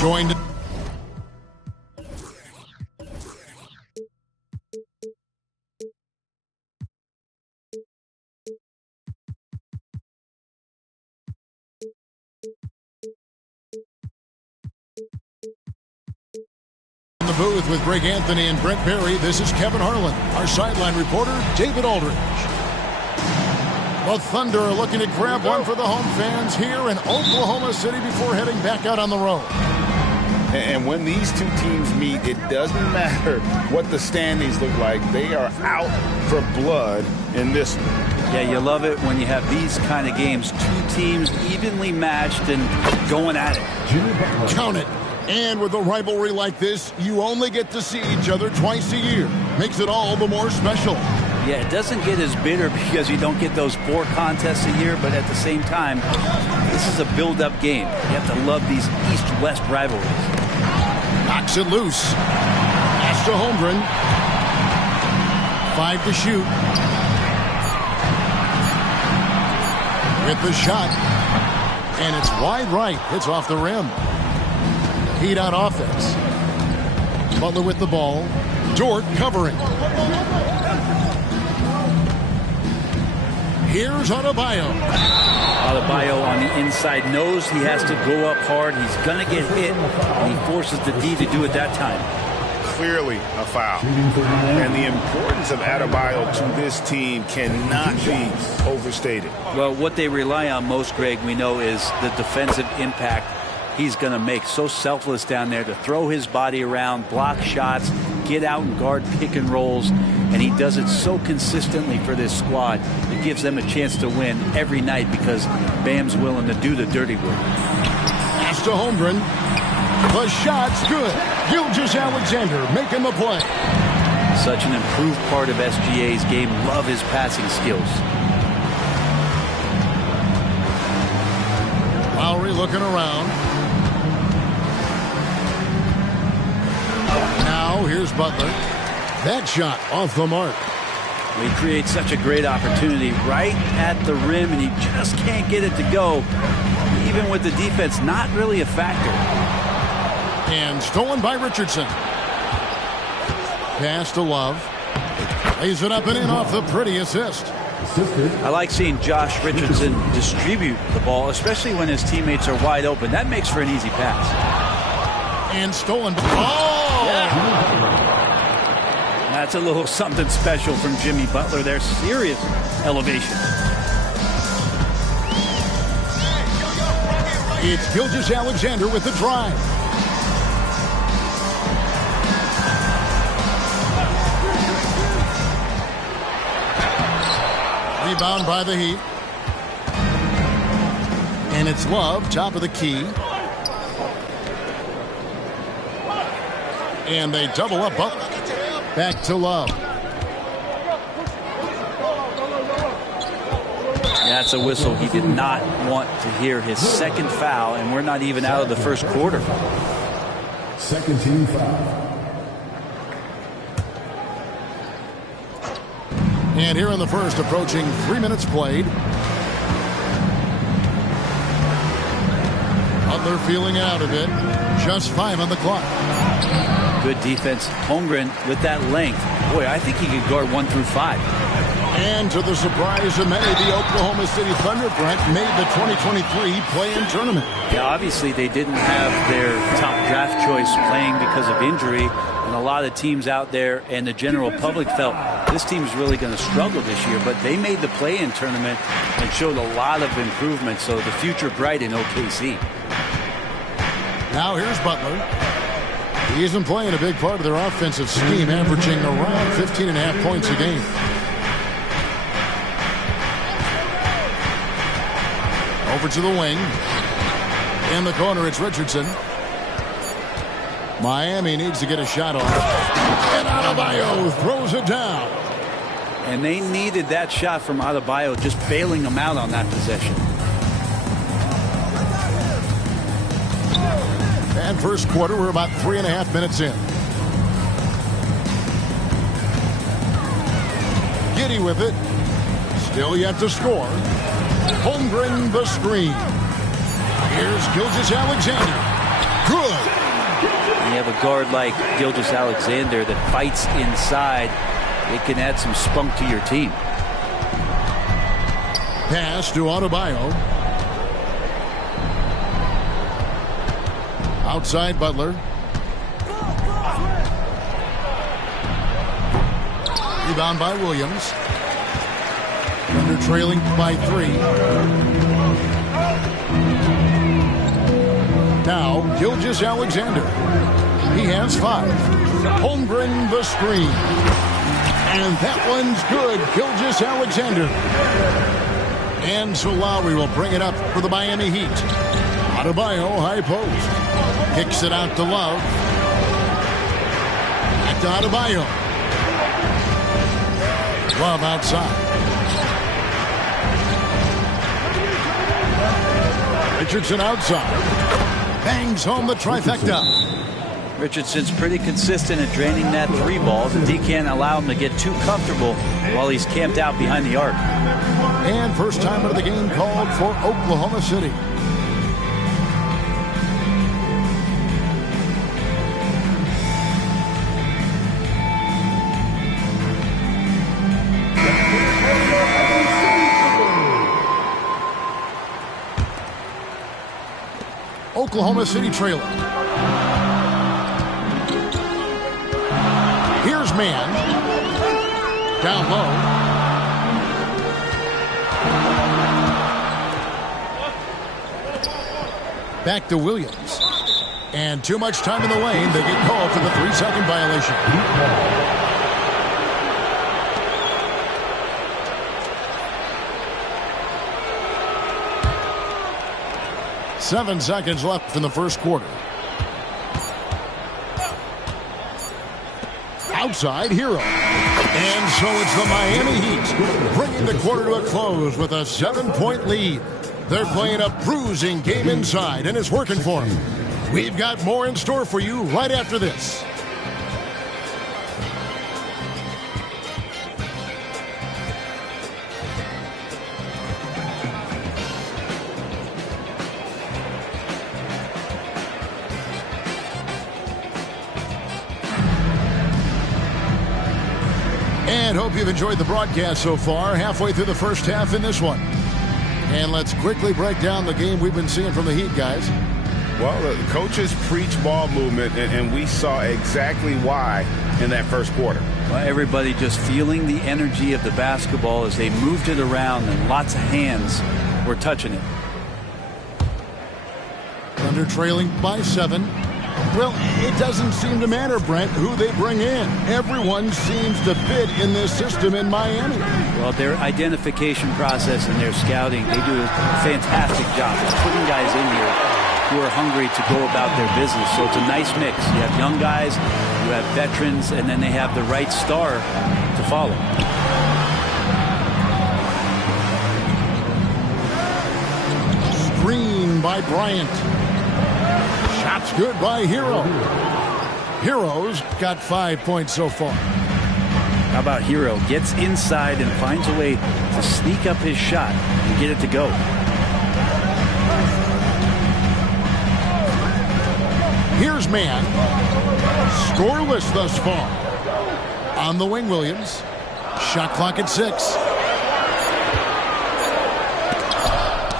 Joined in the booth with Greg Anthony and Brent Barry. This is Kevin Harlan. Our sideline reporter, David Aldridge. The Thunder are looking to grab one for the home fans here in Oklahoma City before heading back out on the road. And when these two teams meet, it doesn't matter what the standings look like. They are out for blood in this one. Yeah, you love it when you have these kind of games. Two teams evenly matched and going at it. Count it. And with a rivalry like this, you only get to see each other twice a year. Makes it all the more special. Yeah, it doesn't get as bitter because you don't get those 4 contests a year, but at the same time, this is a build-up game. You have to love these East-West rivalries. Knocks it loose. Pass to Holmgren. 5 to shoot. With the shot. And it's wide right. It's off the rim. Heat on offense. Butler with the ball. Dort covering. Here's Adebayo. Adebayo on the inside knows he has to go up hard. He's going to get hit. And he forces the D to do it that time. Clearly a foul. And the importance of Adebayo to this team cannot be overstated. Well, what they rely on most, Greg, we know, is the defensive impact he's going to make. So selfless down there to throw his body around, block shots, get out and guard pick and rolls. And he does it so consistently for this squad. It gives them a chance to win every night because Bam's willing to do the dirty work. Pass to Holmgren. The shot's good. Gilgeous-Alexander making the play. Such an improved part of SGA's game. Love his passing skills. Lowry looking around. Now here's Butler. That shot off the mark. He creates such a great opportunity right at the rim, and he just can't get it to go. Even with the defense not really a factor. And stolen by Richardson. Pass to Love. Lays it up and in off the pretty assist. I like seeing Josh Richardson distribute the ball, especially when his teammates are wide open. That makes for an easy pass. And stolen. Oh! Yeah. That's a little something special from Jimmy Butler. There's serious elevation. It's Gilgeous-Alexander with the drive. Rebound by the Heat. And it's Love, top of the key. And they double up Butler. Back to Love. That's a whistle he did not want to hear. His second foul, and we're not even out of the first quarter. Second team foul. And here in the first, approaching 3 minutes played. Butler feeling out of it. Just 5 on the clock. Good defense. Holmgren with that length. Boy, I think he could guard 1 through 5. And to the surprise of many, the Oklahoma City Thunder, Brent, made the 2023 play-in tournament. Yeah, obviously they didn't have their top draft choice playing because of injury. And a lot of teams out there and the general public felt this team's really going to struggle this year. But they made the play-in tournament and showed a lot of improvement. So the future bright in OKC. Now here's Butler. He isn't playing a big part of their offensive scheme, averaging around 15.5 points a game. Over to the wing. In the corner, it's Richardson. Miami needs to get a shot off. And Adebayo throws it down. And they needed that shot from Adebayo, just bailing them out on that possession. And first quarter, we're about 3.5 minutes in. Giddy with it. Still yet to score. Holmgren the screen. Here's Gilgeous-Alexander. Good. you have a guard like Gilgeous-Alexander that fights inside, it can add some spunk to your team. Pass to Adebayo. Outside Butler. Rebound by Williams. Thunder trailing by 3. Now Gilgeous-Alexander. He has 5. Holmgren the screen. And that one's good. Gilgeous-Alexander. And so Lowry will bring it up for the Miami Heat. Adebayo, high post. Kicks it out to Love. Back to Adebayo. Love outside. Richardson outside. Bangs home the trifecta. Richardson's pretty consistent at draining that 3 ball. The D can't allow him to get too comfortable while he's camped out behind the arc. And first time of the game called for Oklahoma City. Oklahoma City trailing. Here's man. Down low. Back to Williams. And too much time in the lane. They get called for the 3-second violation. 7 seconds left in the first quarter. Outside Hero. And so it's the Miami Heat bringing the quarter to a close with a 7-point lead. They're playing a bruising game inside, and it's working for them. We've got more in store for you right after this. And hope you've enjoyed the broadcast so far. Halfway through the first half in this one. And let's quickly break down the game we've been seeing from the Heat, guys. Well, the coaches preach ball movement, and we saw exactly why in that first quarter. Well, everybody just feeling the energy of the basketball as they moved it around, and lots of hands were touching it. Thunder trailing by 7. Well, it doesn't seem to matter, Brent, who they bring in. Everyone seems to fit in this system in Miami. Well, their identification process and their scouting, they do a fantastic job. Just putting guys in here who are hungry to go about their business. So it's a nice mix. You have young guys, you have veterans, and then they have the right star to follow. Screen by Bryant. Shots good by Hero. Hero's got 5 points so far. How about Hero? Gets inside and finds a way to sneak up his shot and get it to go. Here's man. Scoreless thus far. On the wing, Williams. Shot clock at 6.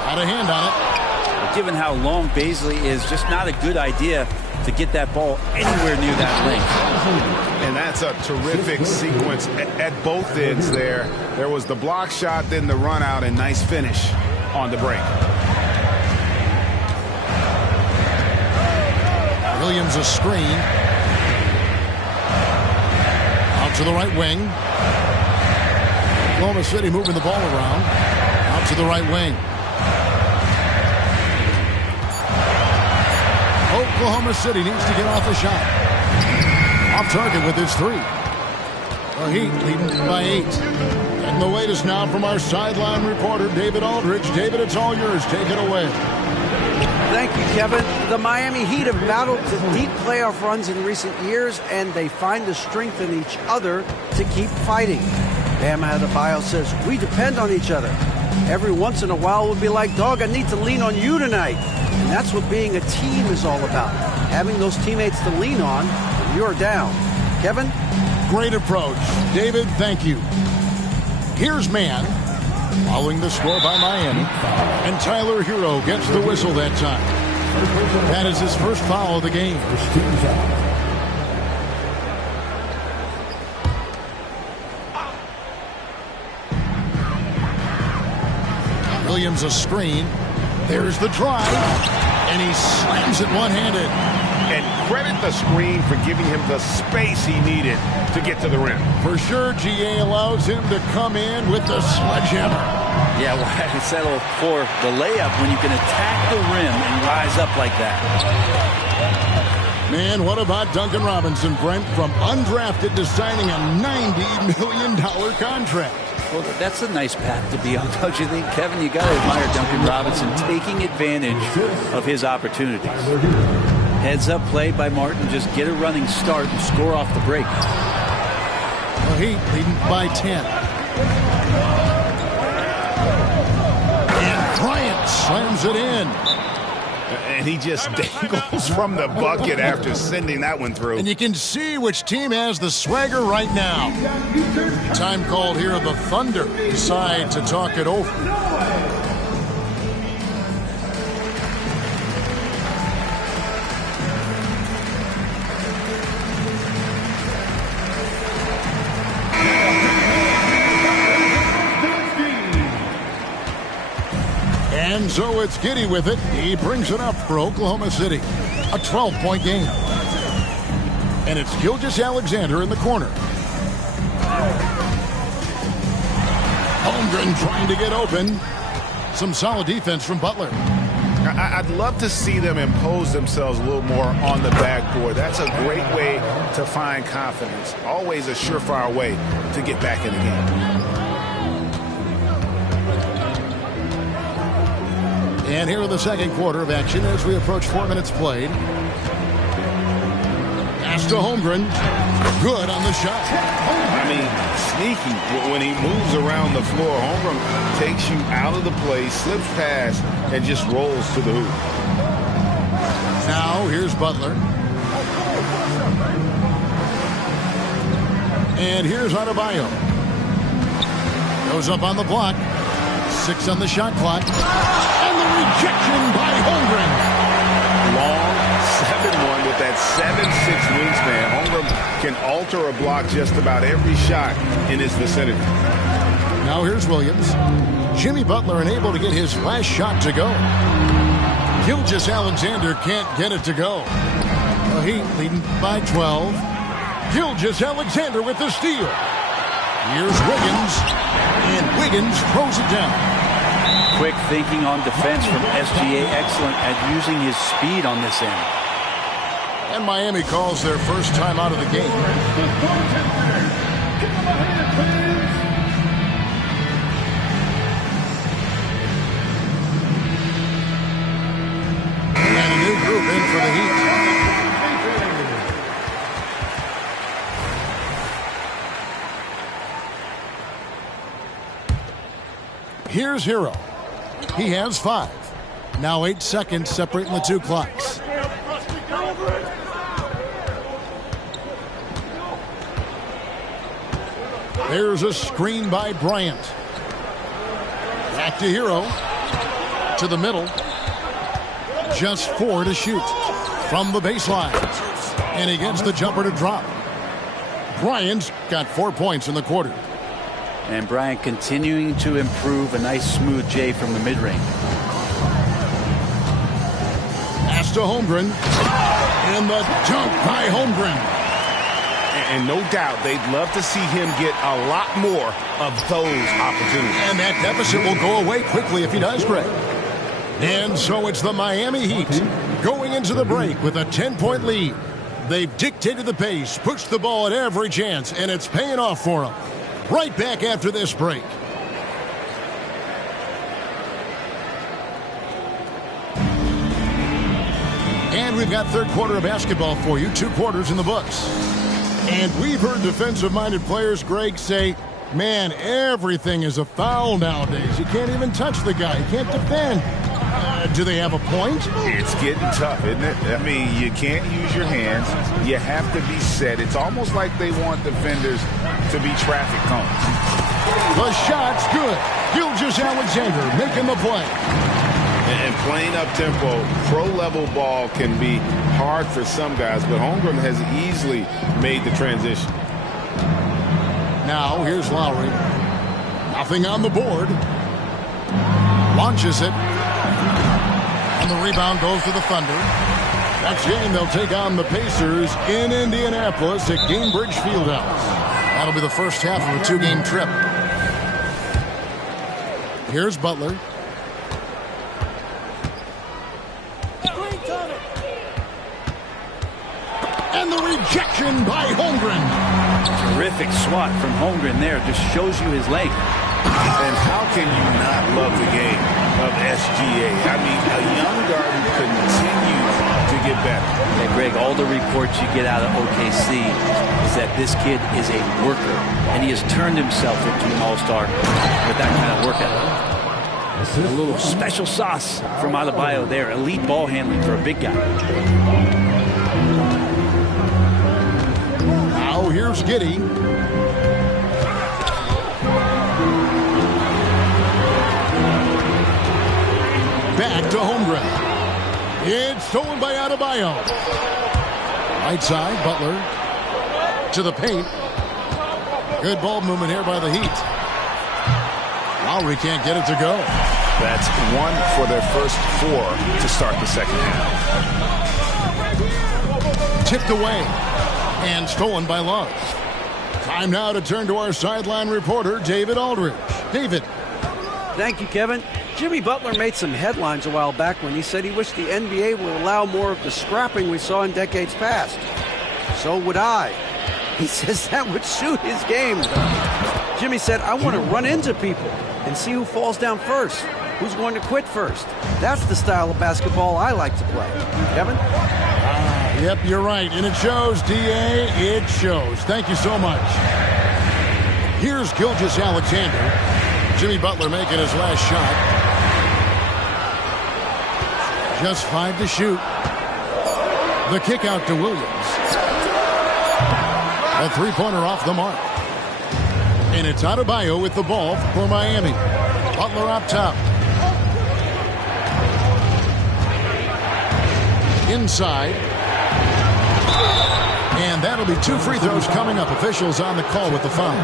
Out of hand on it. Given how long Bazley is, just not a good idea to get that ball anywhere near that length. And that's a terrific sequence at both ends there. There was the block shot, then the run out, and nice finish on the break. Williams a screen. Out to the right wing. Oklahoma City moving the ball around. Out to the right wing. Oklahoma City needs to get off a shot. Off target with his 3. The Heat leading by 8. And the latest now from our sideline reporter, David Aldridge. David, it's all yours. Take it away. Thank you, Kevin. The Miami Heat have battled deep playoff runs in recent years, and they find the strength in each other to keep fighting. Bam Adebayo says, "We depend on each other." Every once in a while, we'll be like, dog, I need to lean on you tonight. And that's what being a team is all about. Having those teammates to lean on when you're down. Kevin? Great approach. David, thank you. Here's man. Following the score by Miami. And Tyler Hero gets the whistle that time. That is his first foul of the game. Williams a screen. There's the drive. And he slams it one-handed. And credit the screen for giving him the space he needed to get to the rim. For sure, GA allows him to come in with the sledgehammer. Yeah, well, I settle for the layup when you can attack the rim and rise up like that. Man, what about Duncan Robinson, Brent, from undrafted to signing a $90 million contract? Well, that's a nice path to be on, don't you think, Kevin? You got to admire Duncan Robinson taking advantage of his opportunities. Heads up play by Martin. Just get a running start and score off the break. Well, Heat leading by 10. And Bryant slams it in. And he just dangles from the bucket after sending that one through. And you can see which team has the swagger right now. Time called here. The Thunder decide to talk it over. And so it's Giddey with it. He brings it up for Oklahoma City. A 12-point game. And it's Gilgeous-Alexander in the corner. Holmgren trying to get open. Some solid defense from Butler. I'd love to see them impose themselves a little more on the backboard. That's a great way to find confidence. Always a surefire way to get back in the game. And here in the second quarter of action as we approach 4 minutes played. Pass to Holmgren. Good on the shot. I mean, sneaky when he moves around the floor. Holmgren takes you out of the play, slips past, and just rolls to the hoop. Now here's Butler. And here's Adebayo. Goes up on the block. 6 on the shot clock. And the rejection by Holmgren. Long 7-1 with that 7'6" wingspan. Holmgren can alter a block just about every shot in his vicinity. Now here's Williams. Jimmy Butler unable to get his last shot to go. Gilgeous-Alexander can't get it to go. The Heat leading by 12. Gilgeous-Alexander with the steal. Here's Wiggins. And Wiggins throws it down. Quick thinking on defense from SGA. Excellent at using his speed on this end. And Miami calls their first time out of the game. And a new group in for the Heat. Here's Hero. He has 5. Now 8 seconds separating the two clocks. There's a screen by Bryant. Back to Hero. To the middle. Just 4 to shoot. From the baseline. And he gets the jumper to drop. Bryant's got 4 points in the quarter. And Bryant continuing to improve. A nice smooth J from the mid-range. Pass to Holmgren. And the dunk by Holmgren. And no doubt they'd love to see him get a lot more of those opportunities. And that deficit will go away quickly if he does, Greg. And so it's the Miami Heat going into the break with a 10-point lead. They've dictated the pace, pushed the ball at every chance, and it's paying off for them. Right back after this break. And we've got third quarter of basketball for you. 2 quarters in the books. And we've heard defensive-minded players, Greg, say Man, everything is a foul nowadays. You can't even touch the guy. You can't defend. Do they have a point? It's getting tough, isn't it? I mean, you can't use your hands. You have to be set. It's almost like they want defenders to be traffic cones. The shot's good. Gilgeous-Alexander making the play. And playing up-tempo, pro-level ball can be hard for some guys, but Holmgren has easily made the transition. Now, here's Lowry. Nothing on the board. Launches it. And the rebound goes to the Thunder. Next game, they'll take on the Pacers in Indianapolis at Gainbridge Fieldhouse. That'll be the first half of a two-game trip. Here's Butler. And the rejection by Holmgren. Terrific swat from Holmgren there. Just shows you his length. And how can you not love the game of SGA? I mean, a young guard who continue to get better. Yeah, Greg, all the reports you get out of OKC is that this kid is a worker, and he has turned himself into an all-star with that kind of work ethic. A little special sauce from Adebayo there. Elite ball handling for a big guy. Now here's Giddey. Back to Holmgren. It's stolen by Adebayo. Right side, Butler to the paint. Good ball movement here by the Heat. Lowry can't get it to go. That's one for their first four to start the second half. Tipped away and stolen by Love. Time now to turn to our sideline reporter, David Aldridge. David. Thank you, Kevin. Jimmy Butler made some headlines a while back when he said he wished the NBA would allow more of the scrapping we saw in decades past. So would I. He says that would suit his game. Jimmy said, I want to run into people and see who falls down first, who's going to quit first. That's the style of basketball I like to play. Kevin? Yep, you're right. And it shows, D.A. It shows. Thank you so much. Here's Gilgeous-Alexander. Jimmy Butler making his last shot. Just 5 to shoot. The kick out to Williams. A three-pointer off the mark. And it's Adebayo with the ball for Miami. Butler up top. Inside. And that'll be 2 free throws coming up. Officials on the call with the foul.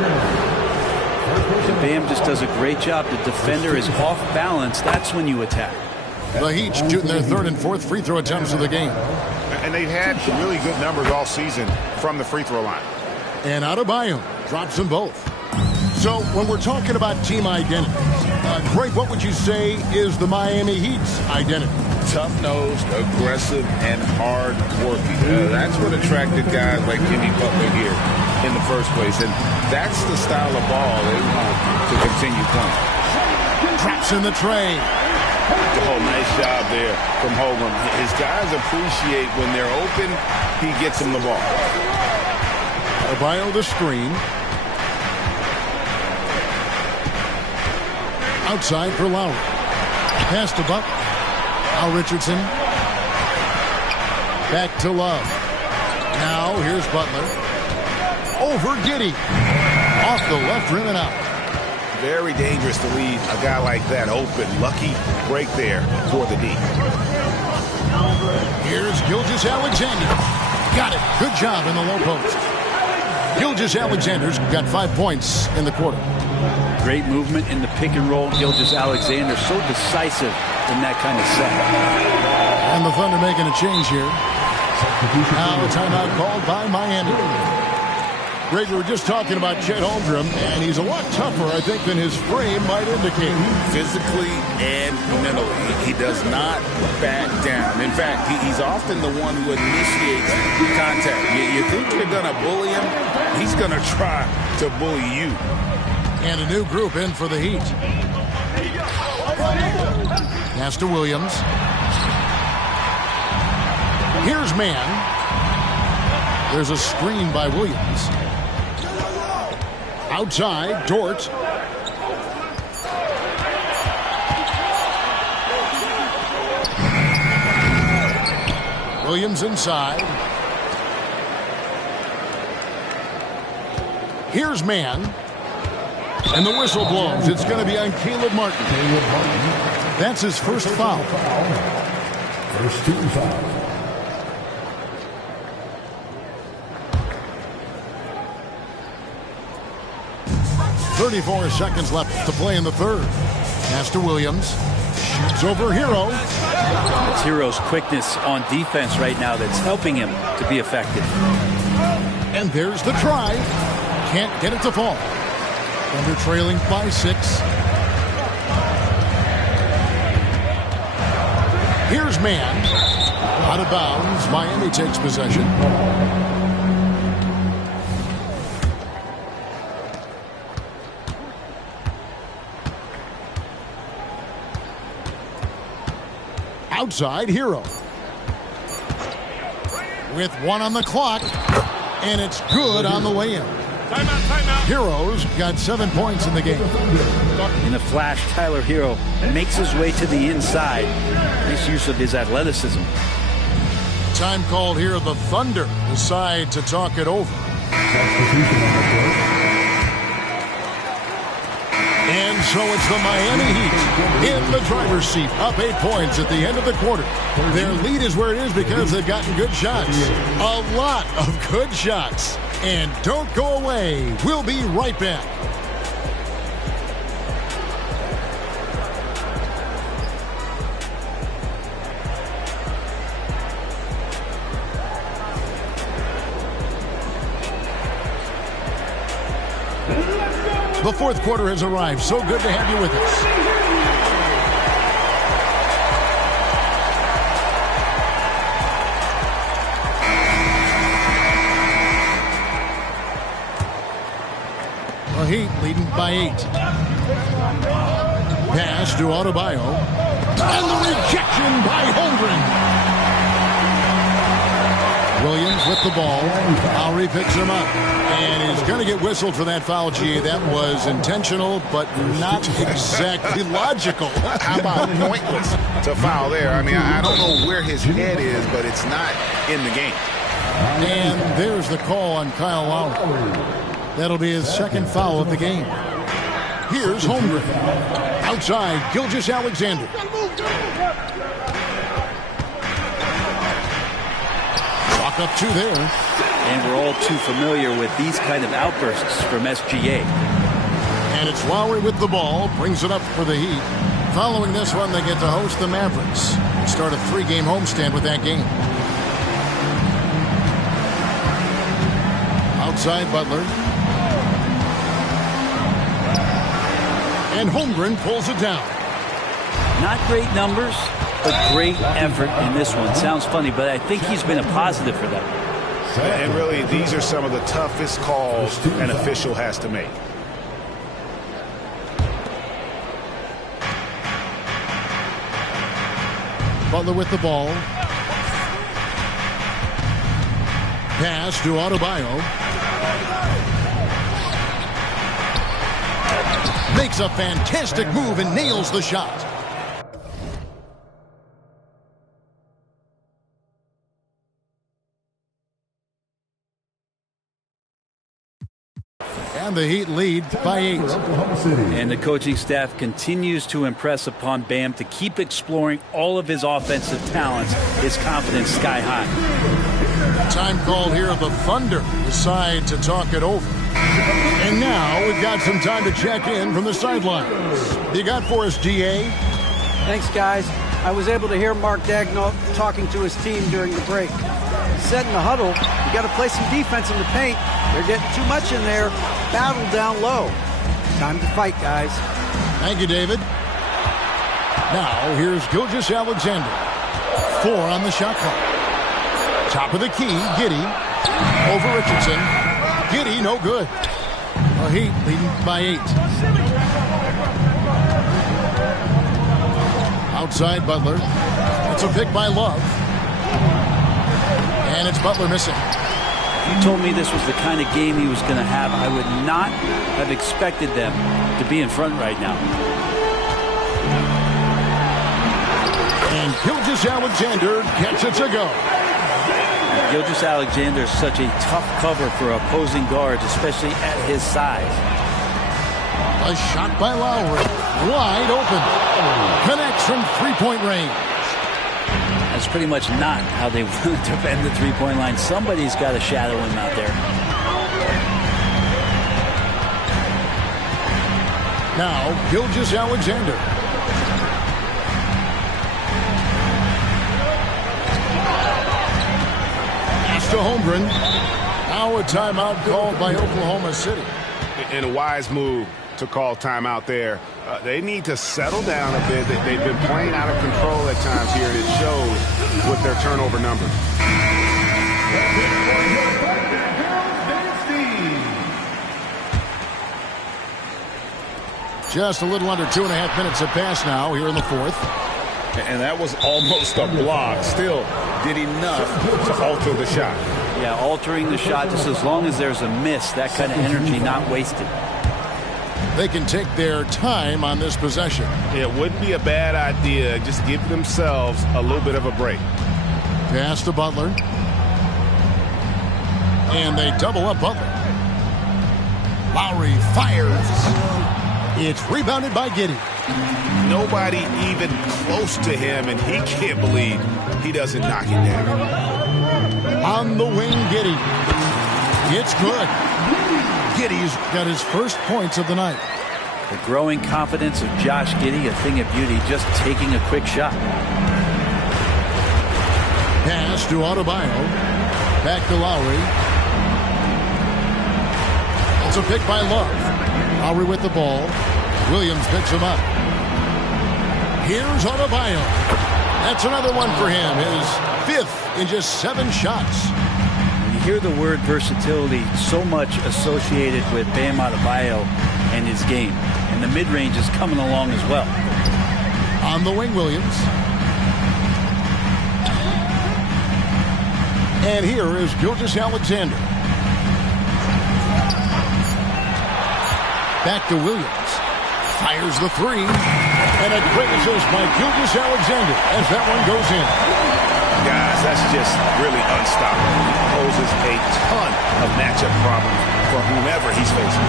Bam just does a great job. The defender is off balance. That's when you attack. The Heat shooting their 3rd and 4th free throw attempts of the game. And they've had really good numbers all season from the free throw line. And Adebayo drops them both. So when we're talking about team identity, Greg, what would you say is the Miami Heat's identity? Tough-nosed, aggressive, and hard-working. That's what attracted guys like Jimmy Butler here in the first place. And that's the style of ball they want to continue playing. Drops in the tray. Oh, nice job there from Holmgren. His guys appreciate when they're open, he gets them the ball. Adebayo the screen. Outside for Lowry. Pass to Buck. Now Richardson. Back to Love. Now here's Butler. Over Giddey. Off the left rim and out. Very dangerous to leave a guy like that open. Lucky break there for the D. Here's Gilgeous-Alexander. Got it. Good job in the low post. Gilgeous-Alexander's got 5 points in the quarter. Great movement in the pick and roll. Gilgeous-Alexander so decisive in that kind of set. And the Thunder making a change here. Now a timeout called by Miami. Greg, we were just talking about Chet Holmgren, and he's a lot tougher, I think, than his frame might indicate. Physically and mentally, he does not back down. In fact, he's often the one who initiates contact. You think you're going to bully him, he's going to try to bully you. And a new group in for the Heat. Pass to Williams. Here's man. There's a screen by Williams. Outside, Dort. Williams inside. Here's man. And the whistle blows. It's going to be on Caleb Martin. That's his first foul. First team foul. .34 seconds left to play in the third. Pass to Williams. Shoots over Hero. It's Hero's quickness on defense right now that's helping him to be effective. And there's the try. Can't get it to fall. Thunder trailing by 6. Here's man. Out of bounds. Miami takes possession. Outside, Hero. With 1 on the clock. And it's good on the way in. Timeout. Hero's got 7 points in the game. In a flash, Tyler Hero makes his way to the inside. Nice use of his athleticism. Time called here. The Thunder decide to talk it over. And so it's the Miami Heat in the driver's seat, up 8 points at the end of the quarter. Their lead is where it is because they've gotten good shots. A lot of good shots. And don't go away. We'll be right back. The fourth quarter has arrived. So good to have you with us. The Heat leading by 8. Pass to Adebayo. And the rejection by Holmgren. Williams with the ball. Lowry picks him up. And he's going to get whistled for that foul, G. That was intentional, but not exactly logical. How about pointless to foul there? I mean, I don't know where his head is, but it's not in the game. And there's the call on Kyle Lowry. That'll be his second foul of the game. Here's Holmgren. Outside, Gilgeous-Alexander. Clock up 2 there. And we're all too familiar with these kind of outbursts from SGA. And it's Lowry with the ball. Brings it up for the Heat. Following this one, they get to host the Mavericks. Start a 3-game homestand with that game. Outside, Butler. And Holmgren pulls it down. Not great numbers, but great effort in this one. Sounds funny, but I think he's been a positive for them. And really, these are some of the toughest calls an official has to make. Butler with the ball. Pass to Adebayo. Makes a fantastic move and nails the shot. And the Heat lead by 8. And the coaching staff continues to impress upon Bam to keep exploring all of his offensive talents, his confidence sky high. Time called here. The Thunder decide to talk it over. And now we've got some time to check in from the sidelines. You got for us, DA? Thanks, guys. I was able to hear Mark Daigneault talking to his team during the break. He said in the huddle, you got to play some defense in the paint. They're getting too much in there. Battle down low. Time to fight, guys. Thank you, David. Now, here's Gilgeous-Alexander. 4 on the shot clock. Top of the key, Giddey. Over Richardson. Giddey, no good. The Heat leading by 8. Outside, Butler. It's a pick by Love. And it's Butler missing. If you told me this was the kind of game he was going to have, I would not have expected them to be in front right now. And Gilgeous-Alexander gets it to go. Gilgeous-Alexander is such a tough cover for opposing guards, especially at his size. A shot by Lowry. Wide open. Connects from three-point range. That's pretty much not how they want to defend the three-point line. Somebody's got to shadow him out there. Now, Gilgeous-Alexander. Pass to Holmgren. Now a timeout called by Oklahoma City. And a wise move to call timeout there. They need to settle down a bit. They've been playing out of control at times here, and it shows with their turnover numbers. Just a little under 2.5 minutes have passed now here in the fourth. And that was almost a block. Still did enough to alter the shot. Yeah, altering the shot just as long as there's a miss. That kind of energy not wasted. They can take their time on this possession. It wouldn't be a bad idea. Just give themselves a little bit of a break. Pass to Butler. And they double up Butler. Lowry fires. It's rebounded by Giddey. Nobody even close to him, and he can't believe he doesn't knock it down. On the wing, Giddey. It's good. Giddey's got his first points of the night. The growing confidence of Josh Giddey, a thing of beauty, just taking a quick shot. Pass to Adebayo. Back to Lowry. It's a pick by Love. Lowry with the ball. Williams picks him up. Here's Adebayo. That's another one for him. His fifth in just 7 shots. You hear the word versatility so much associated with Bam Adebayo and his game. And the mid-range is coming along as well. On the wing, Williams. And here is Gilgeous-Alexander. Back to Williams. Fires the three. And a great assist by Gilgeous-Alexander as that one goes in. Guys, that's just really unstoppable. He poses a ton of matchup problems for whomever he's facing.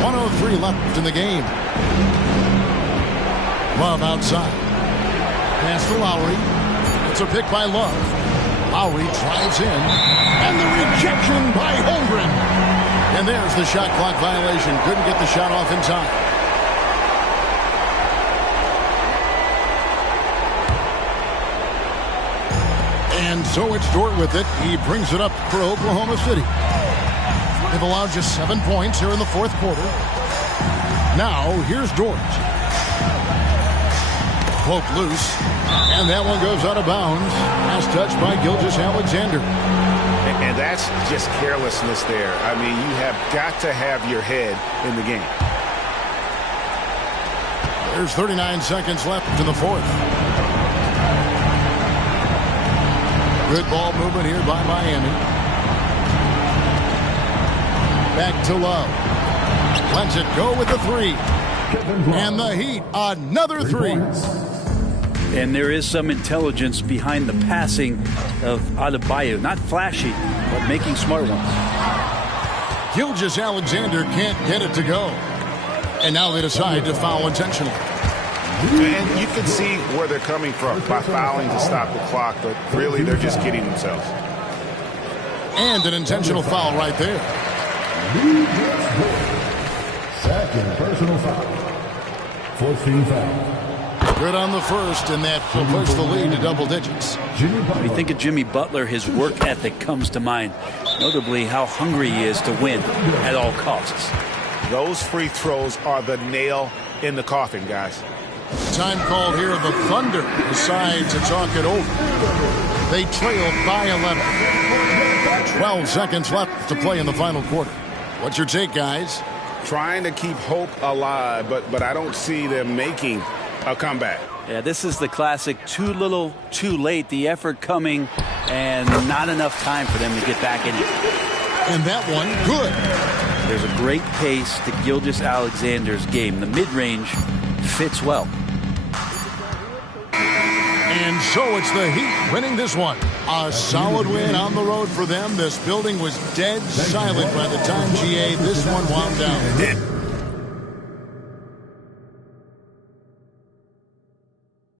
1:03 left in the game. Love outside. Pass to Lowry. It's a pick by Love. Lowry drives in. And the rejection by Holmgren. And there's the shot clock violation. Couldn't get the shot off in time. And so it's Dort with it. He brings it up for Oklahoma City. They've allowed just 7 points here in the fourth quarter. Now, here's Dort. Poke loose. And that one goes out of bounds. Pass touched by Gilgeous-Alexander. And that's just carelessness there. I mean, you have got to have your head in the game. There's 39 seconds left in the fourth. Good ball movement here by Miami. Back to Love. Lets it go with the three. And the Heat, another three. And there is some intelligence behind the passing of Adebayo. Not flashy, but making smart ones. Gilgeous-Alexander can't get it to go. And now they decide to foul intentionally. And you can see where they're coming from by fouling to stop the clock, but really they're just kidding themselves. And an intentional foul right there. Second personal foul. 4th team foul. Good on the first, and that will push the lead to double digits. When you think of Jimmy Butler, his work ethic comes to mind. Notably, how hungry he is to win at all costs. Those free throws are the nail in the coffin, guys. Time called here. The Thunder decide to talk it over. They trail by 11. 12 seconds left to play in the final quarter. What's your take, guys? Trying to keep hope alive, but I don't see them making a comeback. Yeah, this is the classic too little, too late. The effort coming and not enough time for them to get back in it. And that one, good. There's a great pace to Gilgeous-Alexander's game. The mid-range fits well. And so it's the Heat winning this one. A solid win on the road for them. This building was dead silent by the time, GA, this one wound down.